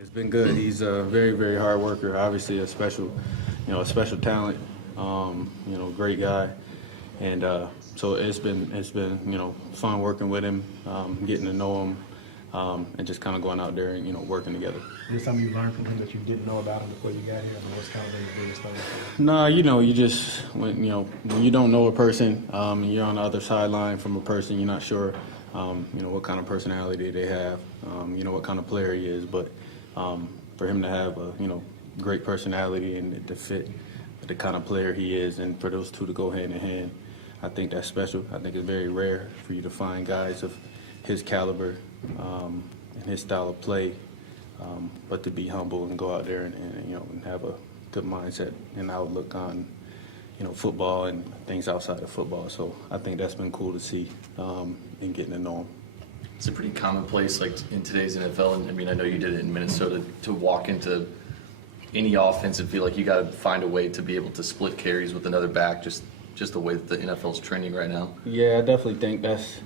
It's been good. He's a very, very hard worker. Obviously, a special talent. Great guy, and so it's been fun working with him, getting to know him, and just kind of going out there and working together. Is there something you learned from him that you didn't know about him before you got here? I mean, what's kind of the biggest thing? Nah, you just when you don't know a person, and you're on the other sideline from a person, you're not sure, what kind of personality they have, what kind of player he is, but. For him to have a great personality and to fit the kind of player he is, and for those two to go hand in hand, I think that's special. I think it's very rare for you to find guys of his caliber and his style of play, but to be humble and go out there and have a good mindset and outlook on football and things outside of football. So I think that's been cool to see and getting to know him. It's a pretty commonplace, like in today's NFL, and I mean, I know you did it in Minnesota, to walk into any offense and feel like you got to find a way to be able to split carries with another back, just the way that the NFL's trending right now. Yeah, I definitely think that's,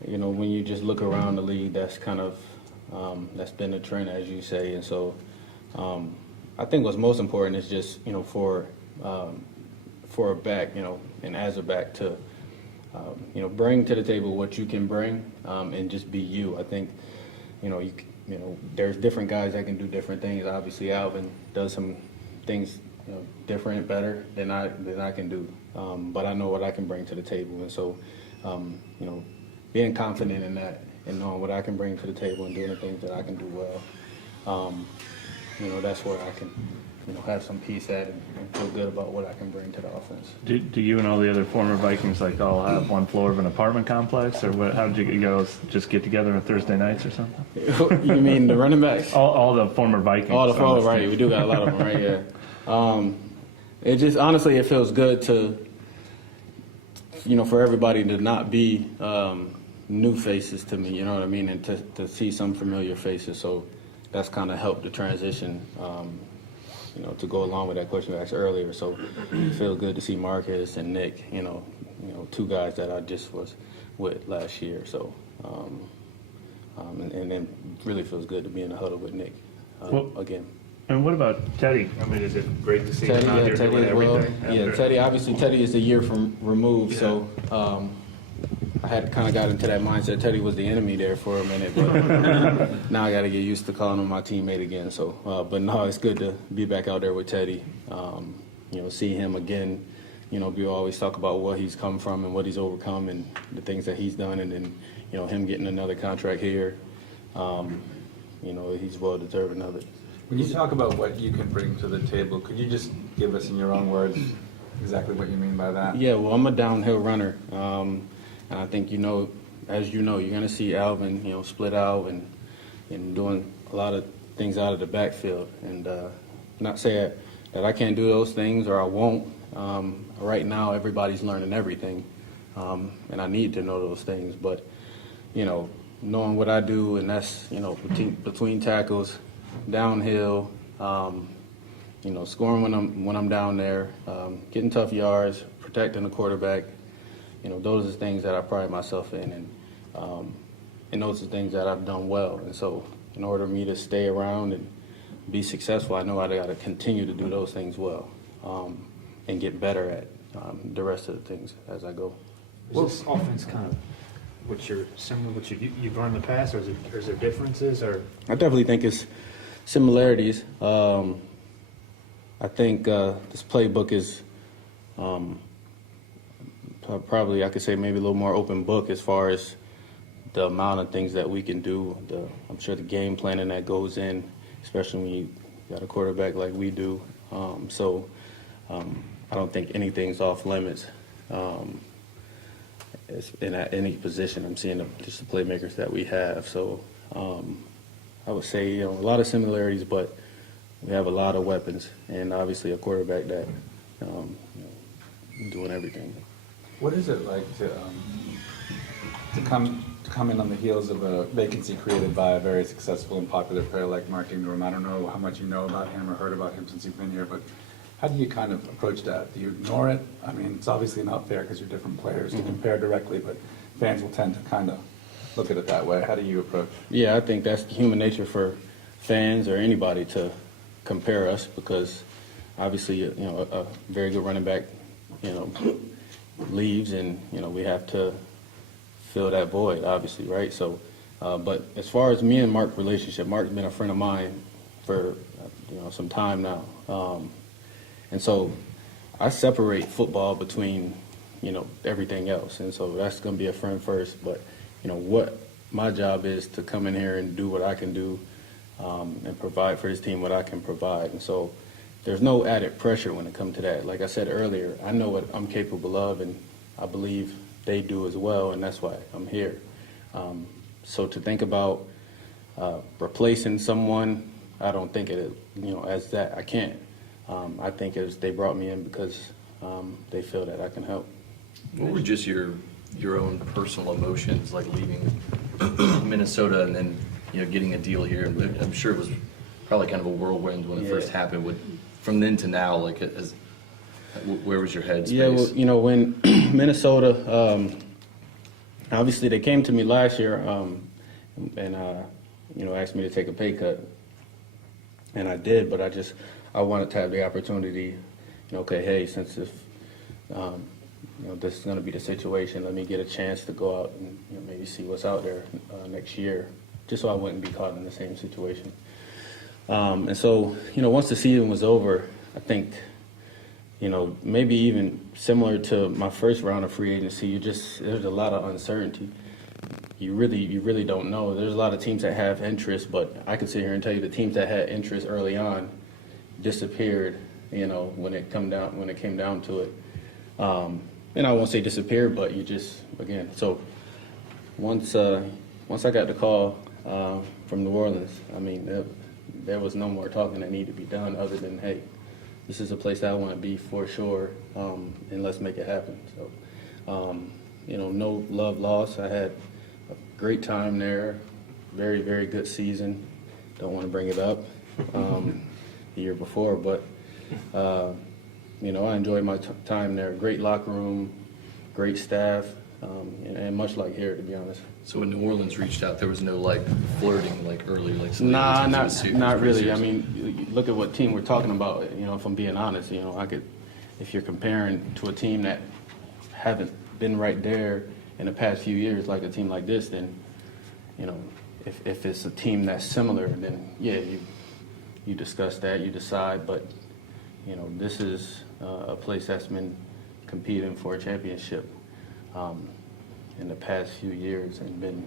when you just look around the league, that's kind of, that's been the trend, as you say. And so I think what's most important is just, for a back, and as a back to, bring to the table what you can bring, and just be you. I think, there's different guys that can do different things. Obviously, Alvin does some things, different, better than I can do. But I know what I can bring to the table, and so, being confident in that and knowing what I can bring to the table and doing the things that I can do well, that's where I can. Have some peace at and feel good about what I can bring to the offense. Do you and all the other former Vikings all have one floor of an apartment complex, or what? How did you guys just get together on Thursday nights or something? You mean the running backs? All the former Vikings. All the former, right? We do got a lot of them, right? Yeah. It just honestly, it feels good to, for everybody to not be new faces to me. You know what I mean, and to see some familiar faces. So that's kind of helped the transition. To go along with that question you asked earlier. So it feels good to see Marcus and Nick, two guys that I just was with last year. So, and then really feels good to be in the huddle with Nick again. And what about Teddy? I mean, is it great to see Teddy, him out here doing everything? Well. Teddy is a year from removed, so I had kind of got into that mindset. Teddy was the enemy there for a minute, but now I got to get used to calling him my teammate again. So, but no, it's good to be back out there with Teddy. See him again. We always talk about what he's come from and what he's overcome and the things that he's done, and then him getting another contract here. He's well deserving of it. When you talk about what you can bring to the table, could you just give us in your own words exactly what you mean by that? Yeah, well, I'm a downhill runner. And I think, as you're going to see Alvin, split out and doing a lot of things out of the backfield. And not say that I can't do those things or I won't. Right now, everybody's learning everything. And I need to know those things. But, knowing what I do, and that's, between tackles, downhill, scoring when I'm down there, getting tough yards, protecting the quarterback. Those are the things that I pride myself in, and those are the things that I've done well. And so in order for me to stay around and be successful, I know I got to continue to do those things well, and get better at the rest of the things as I go. Is this offense kind of similar to what you've run in the past, or is there differences? Or I definitely think it's similarities. I think this playbook is probably, I could say, maybe a little more open book as far as the amount of things that we can do. I'm sure the game planning that goes in, especially when you got a quarterback like we do. So I don't think anything's off limits at any position. I'm seeing just the playmakers that we have. So I would say, a lot of similarities, but we have a lot of weapons, and obviously a quarterback that doing everything. What is it like to come in on the heels of a vacancy created by a very successful and popular player like Mark Ingram? I don't know how much you know about him or heard about him since you've been here, but how do you kind of approach that? Do you ignore it? I mean, it's obviously not fair because you're different players to compare directly, but fans will tend to kind of look at it that way. How do you approach? Yeah, I think that's human nature for fans or anybody to compare us because obviously, you know, a very good running back, you know, leaves and, you know, we have to fill that void, obviously, right? So, but as far as me and Mark's relationship, Mark's been a friend of mine for, you know, some time now. And so I separate football between, you know, everything else. And so that's going to be a friend first. But, you know, what my job is to come in here and do what I can do and provide for his team what I can provide. And so there's no added pressure when it comes to that. Like I said earlier, I know what I'm capable of, and I believe they do as well, and that's why I'm here. So to think about replacing someone, I don't think it, you know, as that. I can't. I think they brought me in because they feel that I can help. What were just your own personal emotions like leaving Minnesota and then, you know, getting a deal here? I'm sure it was probably kind of a whirlwind when it first happened. From then to now, like, where was your head space? Yeah, well, you know, when Minnesota, obviously they came to me last year and you know, asked me to take a pay cut, and I did. But I wanted to have the opportunity, you know, okay, hey, since if you know, this is going to be the situation, let me get a chance to go out and, you know, maybe see what's out there next year, just so I wouldn't be caught in the same situation. And so, you know, once the season was over, I think, you know, maybe even similar to my first round of free agency, there's a lot of uncertainty. You really don't know. There's a lot of teams that have interest, but I can sit here and tell you the teams that had interest early on disappeared, you know, when it came down to it. And I won't say disappeared, but again, so once I got the call from New Orleans, I mean, there was no more talking that needed to be done other than, hey, this is a place that I want to be for sure, and let's make it happen. So, you know, no love lost. I had a great time there, very, very good season. Don't want to bring it up the year before, but, you know, I enjoyed my time there. Great locker room, great staff, and much like here, to be honest. So when New Orleans reached out, there was no like flirting like early, like Nah, not really. I mean, look at what team we're talking about. You know, if I'm being honest, you know, if you're comparing to a team that haven't been right there in the past few years, like a team like this, then, you know, if it's a team that's similar, then yeah, you discuss that, you decide. But, you know, this is a place that's been competing for a championship in the past few years and been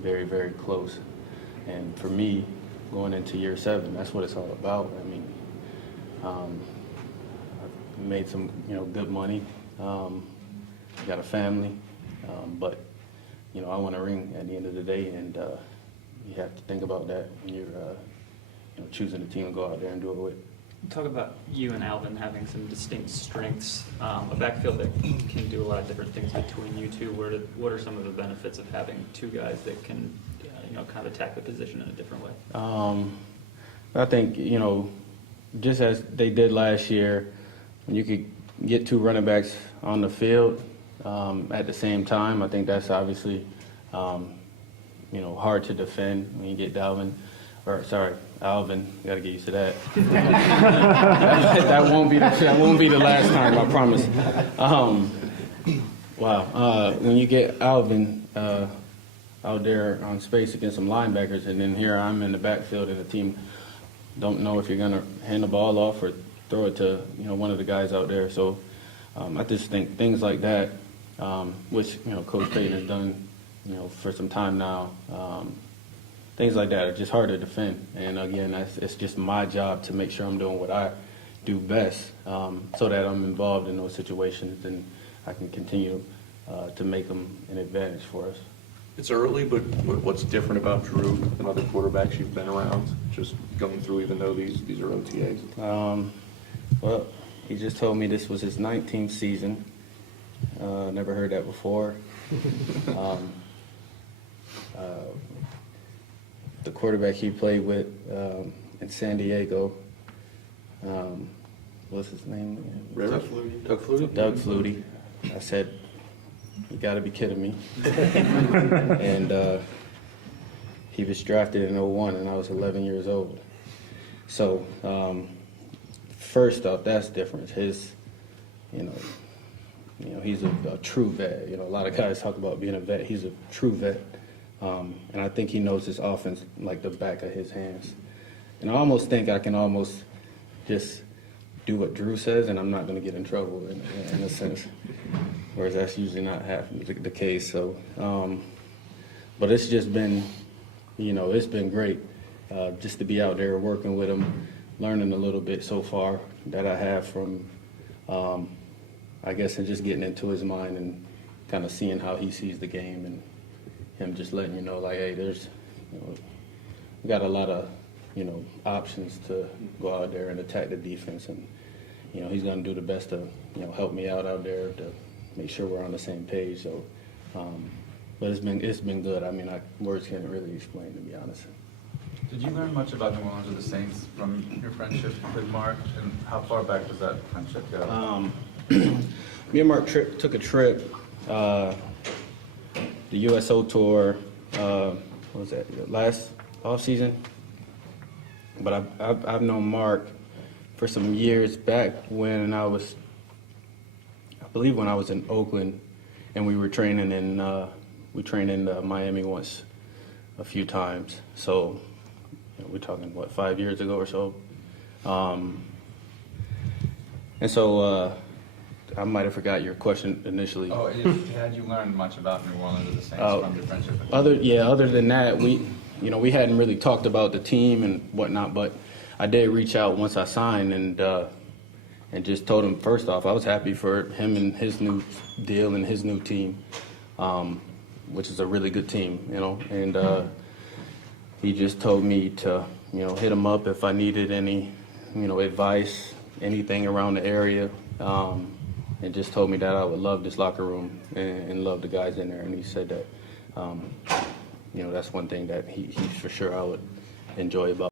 very, very close. And for me, going into year 7, that's what it's all about. I mean, I've made some, you know, good money, got a family, but, you know, I want a ring at the end of the day, and you have to think about that when you're, you know, choosing a team to go out there and do it with. Talk about you and Alvin having some distinct strengths, a backfield that can do a lot of different things between you two. What are some of the benefits of having two guys that can, you know, kind of attack the position in a different way? I think, you know, just as they did last year, when you could get 2 running backs on the field at the same time, I think that's obviously, you know, hard to defend when you get Alvin. Got to get used to that. that won't be the last time, I promise. Wow. When you get Alvin out there on space against some linebackers, and then here I'm in the backfield, and the team don't know if you're going to hand the ball off or throw it to, you know, one of the guys out there. So I just think things like that, which, you know, Coach Payton has done, you know, for some time now. Things like that are just hard to defend. And again, it's just my job to make sure I'm doing what I do best, so that I'm involved in those situations and I can continue to make them an advantage for us. It's early, but what's different about Drew than other quarterbacks you've been around, just going through, even though these are OTAs? Well, he just told me this was his 19th season. Never heard that before. The quarterback he played with in San Diego, what's his name? Doug Flutie. Doug Flutie. I said, you got to be kidding me. And he was drafted in '01, and I was 11 years old. So first off, that's different. His, he's a true vet. A lot of guys talk about being a vet. He's a true vet, and I think he knows his offense like the back of his hands. And I almost think I can almost just do what Drew says, and I'm not going to get in trouble in a sense, whereas that's usually not the case. So, but it's just been, it's been great just to be out there working with him, learning a little bit so far that I have from, I guess, and just getting into his mind and kind of seeing how he sees the game, and him just letting you know, like, hey, there's, we got a lot of, options to go out there and attack the defense, and he's going to do the best to help me out there to make sure we're on the same page. So, but it's been good. I mean, words can't really explain, to be honest. Did you learn much about New Orleans or the Saints from your friendship with Mark, and how far back does that friendship go? Me and Mark took a trip, the USO tour. What was that, last off season? But I've known Mark for some years back when I believe when I was in Oakland, and we were training we trained in Miami once, a few times. So we're talking, 5 years ago or so. And so I might have forgot your question initially. Had you learned much about New Orleans or the Saints from your friendship with Other than that, we hadn't really talked about the team and whatnot, but I did reach out once I signed and just told him, first off, I was happy for him and his new deal and his new team, which is a really good team, and he just told me to, hit him up if I needed any, advice, anything around the area, and just told me that I would love this locker room and love the guys in there, and he said that, that's one thing that he for sure I would enjoy about